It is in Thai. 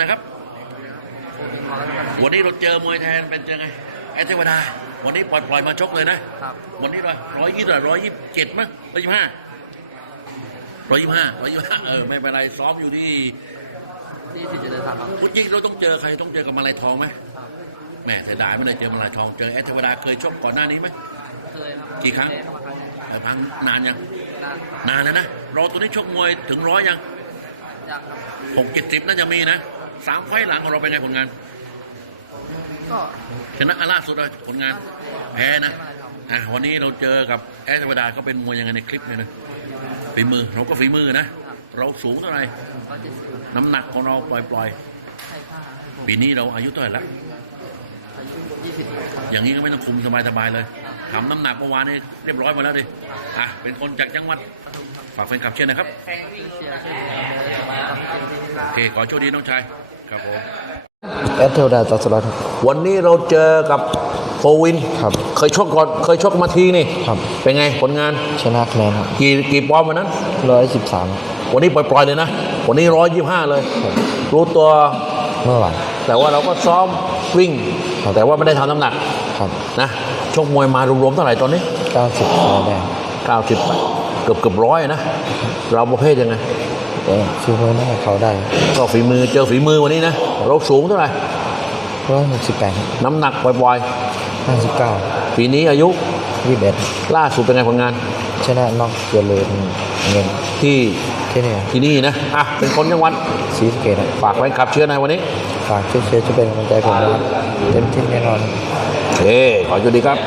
นะครับ วันนี้เราเจอมวยแทนเป็นยังไงไอ้เทวดา วันนี้ปล่อยปล่อยมาชกเลยนะครับวันนี้ร้อยร้อยยี่สิบร้อยยี่สิบเจ็ดมั้งร้อยยี่สิบห้าร้อยยี่สิบห้าร้อยยี่สิบห้าเออไม่เป็นไรซ้อมอยู่ที่ที่สิบเจ็ดเดือนสามครับพุทธิเราต้องเจอใครต้องเจอกับมาลายทองไหมครับแหมเสียดายไม่ได้เจอมาลายทองเจอไอ้เทวดาเคยชกก่อนหน้านี้ไหมเคยครับกี่ครั้งแพ้เข้ามาครั้งหนึ่งเออพังนานยังนานครับนานแล้วนะเราตัวนี้ชกมวยถึงร้อยยังยังครับหกเจ็ดสิบน่าจะมีนะ สามไฟล์หลังของเราเป็นไงผลงาน ก็ชนะล่าสุดอะผลงาน แพ้นะไม่เป็นไรครับอะวันนี้เราเจอกับแอดเทวดาเขาเป็นมวยยังไงในคลิปเนี่ยนะฝีมือเราก็ฝีมือนะ เราสูงเท่าไหร่ร้อยเจ็ดสิบน้ำหนักของเราปล่อยใช่ห้าหกๆปีนี้เราอายุเท่าไหร่ละอายุยี่สิบครับอย่างนี้ก็ไม่ต้องคุมสบายๆเลยทำน้ำหนักเมื่อวานนี้เรียบร้อยมาแล้วดิอะเป็นคนจากจังหวัดปทุมครับฝากแฟนคลับเชียร์นะครับชื่อเชียร์ชื่อทำให้เต็มที่ที่โอเคขอโชคดีน้องชาย ครับผมแอดเทวดาจัสรัตครับ วันนี้เราเจอกับโควินครับ เคยชกก่อนเคยชกมาทีนี่ครับ เป็นไงผลงานชนะคะแนนครับกี่กี่ปอนด์วันนั้น ร้อยสิบสามวันนี้ปล่อยๆเลยนะ วันนี้ร้อยยี่ห้าเลย รู้ตัว เมื่อวานแต่ว่าเราก็ซ้อมวิ่งครับแต่ว่าไม่ได้ทำน้ำหนักครับนะชกมวยมารวมๆเท่าไหร่ตอนนี้เก้าสิบไฟแดง90เกือบเกือบร้อยนะ เราประเภทยังไง แต่ซื้อไว้หน้าเขาได้ก็ฝีมือเจอฝีมือวันนี้นะเราสูงเท่าไหร่ร้อยหกสิบแปดน้ำหนักปล่อยห้าสิบเก้าๆปีนี้อายุยี่สิบเอ็ดล่าสุดเป็นไงผลงานชนะน็อกเจริญเงินที่แค่นี้ที่นี่นะอะเป็นคนจังหวัดสีสะเกตฝากไว้ขับเชื้อในวันนี้ ฝากช่วยเชียร์ช่วยเป็นกำลังใจผมนะครับเต็มที่แน่นอนโอเคขอจุดีครับ